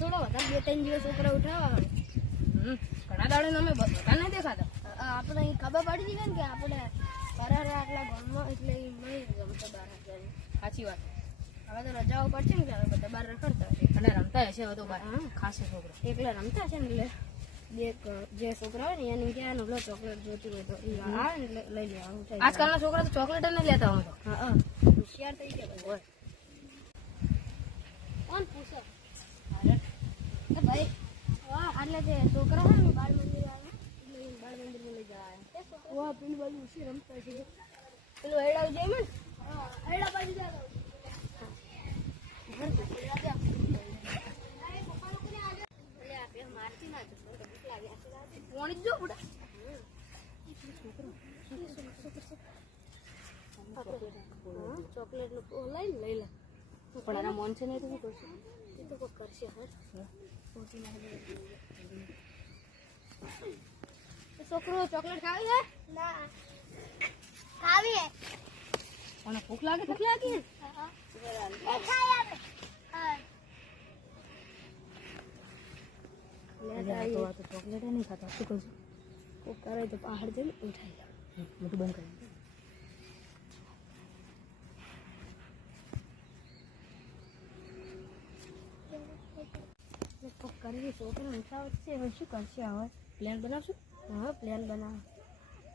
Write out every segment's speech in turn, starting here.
પાછો વધારે 2-3 દિવસ છોકરા ઉઠાવવા ઘણા દાડે અમે બધા નહીં દેખાતા આપણે ખબર પડી ગઈ ને કે આપણે બરાબર આટલા ગામમાં એટલે મળી ગમતા બહાર સાચી વાત હવે તો રજાઓ પડશે ને કે બધા બહાર રખડતા હશે અને રમતા હશે હવે તો બહાર ખાસ છોકરા એકલા રમતા હશે ને એટલે જે છોકરા હોય ને એને ક્યાં લો ચોકલેટ જોતી હોય તો આવે ને એટલે લઈ લેવાનું આજકાલના છોકરા તો ચોકલેટ નહીં લેતા હોય તો હા હોશિયાર થઈ ગયા હોય કોણ પૂછો ભાઈ એટલે જે છોકરા છે ને બાળ મંદિર આવે એટલે બાળ મંદિર લઈ જવા પેલી બાજુ ઉછી રમતા છે પેલું હેડા જાય ને હેડા બાજુ જાય મારતી ના પોણી જો બુડા ચોકલેટ નું લઈ લે પણ આના મોન છે નહીં તો શું કરશે એ તો કોઈ કરશે છોકરો ચોકલેટ ખાવી છે ના ખાવી અને ભૂખ લાગે ચોકલેટ નહીં ખાતા શું કરશું કોક કરે તો પહાડ જઈને ઉઠાઈ જાવ મોટું બંધ કરી કરી છોકરા ઉઠાવત છે હવે શું કરશે હવે પ્લાન બનાવશું હા પ્લાન બનાવો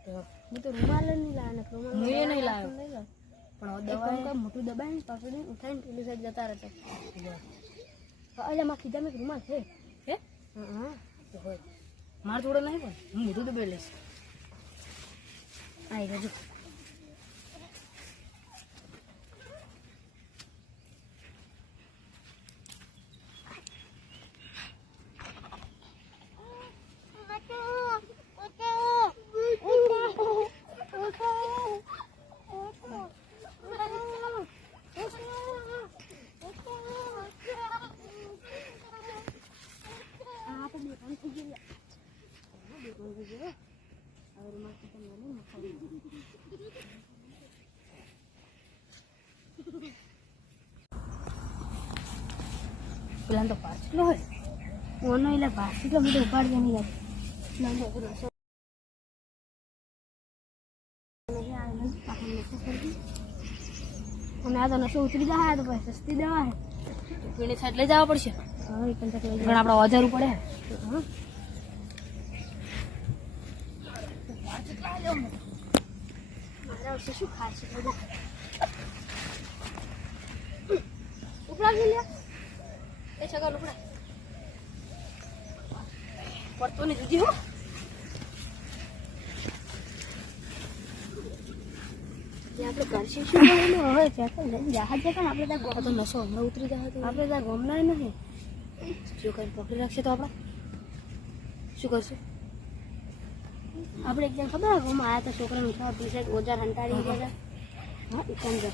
તો હું તો રૂમાલ નહીં લાવ્યો રૂમાલ નહીં લાવ્યો પણ દવા મોટું દબાઈને પકડીને ઉઠાઈને પેલી સાઈડ જતા રહેતા અરે માં કીધા મેં રૂમાલ છે હે હા હોય માર થોડો નહીં પણ હું મોટું દબાઈ લઈશ આવી ગયો પેલા તો પાછલો હોય ઓનો એટલે પાછલો બધું ઉપાડવા નહીં અને આ તો નશો ઉતરી જાય તો પછી સસ્તી દવા હે પીણે સાઈડ લઈ જવા પડશે હા એ પણ આપણા વધારવું પડે મારા શું ખાય છે બધું ઉપલા ગઈ લ્યા એ છગા ઉપલા પડતો ને જુદી હો આપણે કરશું શું હવે જહાજ જતા આપણે ત્યાં ગો તો નશો હમણાં ઉતરી જાય તો આપણે ત્યાં ગમના નહીં જો કઈ પકડી રાખશે તો આપણે શું કરશું આપણે એકદમ ખબર ગોમાં આવ્યા હતા છોકરાને ઉઠાવા પીસે ઓજાર હંટાડી ગયા હા એકદમ જો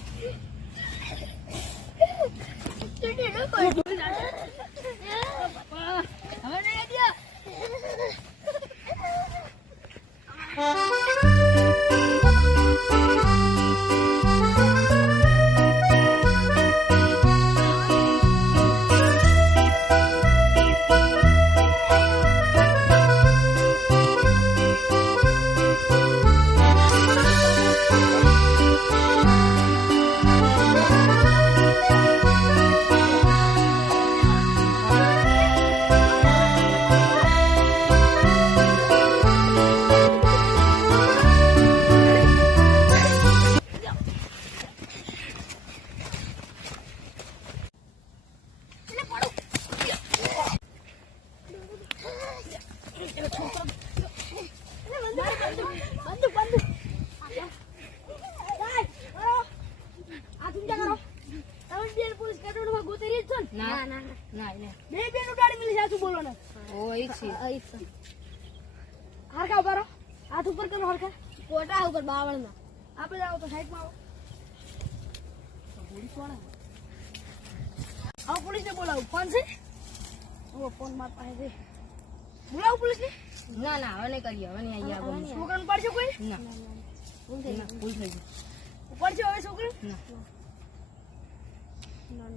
हाथ ऊपर करो हल्का पोटा ऊपर बावल ना आप जाओ तो साइड में आओ पुलिस वाला आओ पुलिस ने बोलाओ फोन से वो फोन मार पाए से बुलाओ पुलिस ने ना ना હવે નહીં કરીએ હવે નહીં આયા છોકરાને પડશે કોઈ ના ભૂલ થઈ ગઈ ઉપર છે હવે છોકરા ના ના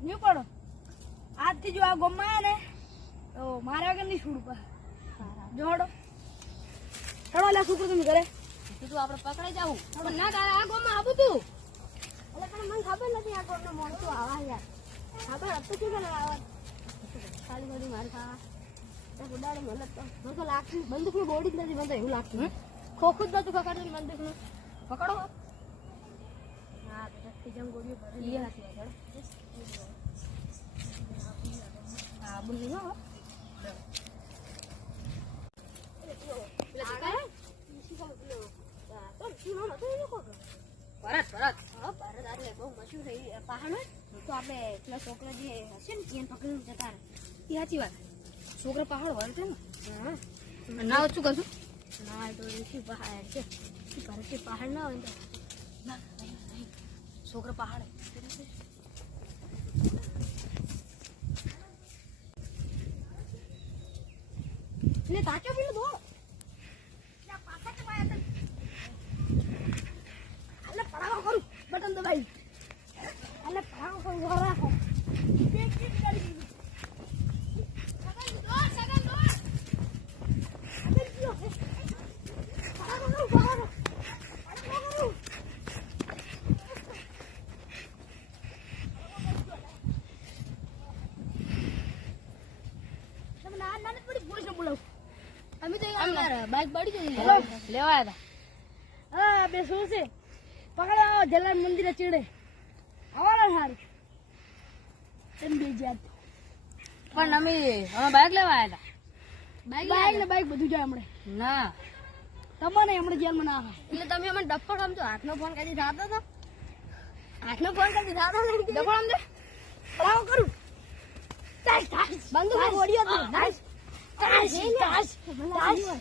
નહીં પડો આ આજથી જો આ ગોમમાં આવ્યા ને તો મારા આગળ નહીં છોડું પા જોડો ચડો લે છોકરો તમે ઘરે તું આપણે પકડાઈ જાવું પણ ના તારે આ ગોમાં આવું તું એટલે પણ મને ખબર નથી આ કોણનો મોણસો આવા યાર ખબર હતું શું કરે આવા ખાલી ખાલી મારે ખા તો ઉડાડે મને તો લાગતું બંદૂકનું બોડી જ નથી મને તો એવું લાગતું ખોખું જ નતું ખકાડતું બંદૂકનું પકડો હા પછી જમ ગોળીઓ ભરે એ હાથી ચડો હા બોલી નો પરત બહુ મશહૂર પહાડ તો આપણે પેલા છોકરા જે હશે ને એને પકડીને જતા રહે એ સાચી વાત છોકરા પહાડ વળતે ને હા ના શું કરશું ના તો શું પહાડ છે ભારતીય પહાડ ના હોય તો ના છોકરા પહાડ એટલે તાચો પેલું દો પડાવો કરું બટન દબાઈ એટલે પડાવો કરું રાખો અમે તો બાઈક પડી ગઈ હેલો. લેવા હતા હા બે શું છે પકડો જલારામ મંદિરે ચીડે આવવાના સારું તેમ બે જાત પણ અમે બાઈક લેવા આવ્યા બાઈક ને બાઈક બધું જાય હમણાં હતા ના તમને હમણાં જેલમાં ના આવે એટલે તમે અમને ડફળ સમજો હાથનો ફોન કરી જાતો હતો હાથનો ફોન કરી જાતો ડફળ સમજે પડાવો કરું તાશ તાશ બંદૂક તાશ. ઓડિયો તો તાશ તાશ તાશ તાશ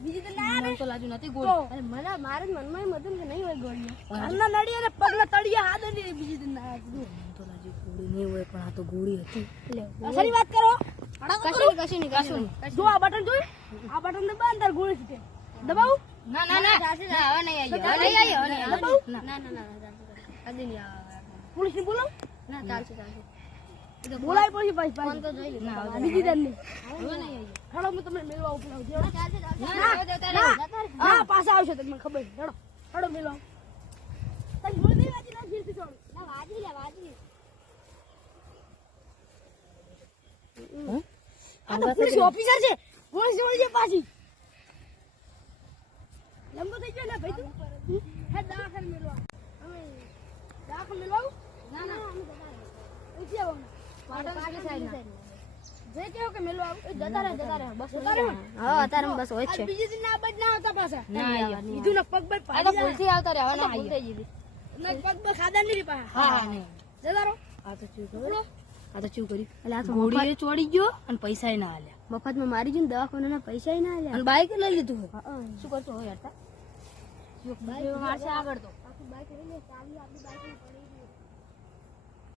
બીજી તો ના મને તો લાજુ નથી તો ગોળ અરે મને મારે મનમાં એમ હતું કે નહીં હોય ગોળીઓ આમના નડી અને પગલા તળિયા હાથ નથી બીજી તો ના હતું તો લાજુ ગોળી નહીં હોય પણ આ તો ગોળી હતી ખરી વાત કરો કશું નહીં જો આ બટન જોઈ આ બટન દબા અંદર ગોળી છૂટે દબાવું ના ના ના હવે નહીં આવી હવે નહીં દબાવું? ના ના ના કદી નહીં આવે પોલીસ ને બોલાવ ના ચાલશે ચાલશે બોલાય પછી ભાઈ ફોન તો જોઈ લે ના હવે બીજી દર નહીં નહીં આવી હેડો હું તમને મેળવા ઉપલાવ ના હવે તો તારે હા પાછા આવશે તમને ખબર છે હેડો હેડો મેળવા તને ગોળી નહીં વાજી ના ફીરથી છોડ ના વાજી લે વાજી આ તો પોલીસ ઓફિસર છે પોલીસ જોડી છે પાછી લંબો થઈ ગયો ને ભાઈ તું હે દાખલ મેળવા અમે દાખલ મેળવા ના ના ઉઠી આવો પાટણ સાઈડ જે કેવો કે મેળવા જતા રહે બસ જતા રહે હા અત્યારે બસ હોય આ બીજી દિન ના બજ ના આવતા પાછા ના આવ્યા બીજું ના પગ બગ આ તો પાડી ભૂલથી આવતા રહ્યા હવે ના ભૂલ થઈ આવ્યા ના પગ બગ ખાધા નહીં પાછા હા હા નહીં જતા રહો આ તો ચૂ ખબર આ તો ચૂ કર્યું એટલે આ તો ગોળીએ ચોડી ગયો અને પૈસા ના આલ્યા મફતમાં મારી જઈને દવાખાના પૈસા ના આલ્યા અને બાઈક લઈ લીધું હોય હા શું કરતો હોય યાર મારશે આગળ તો બાઈક લઈને ચાવી આપણી બાઈક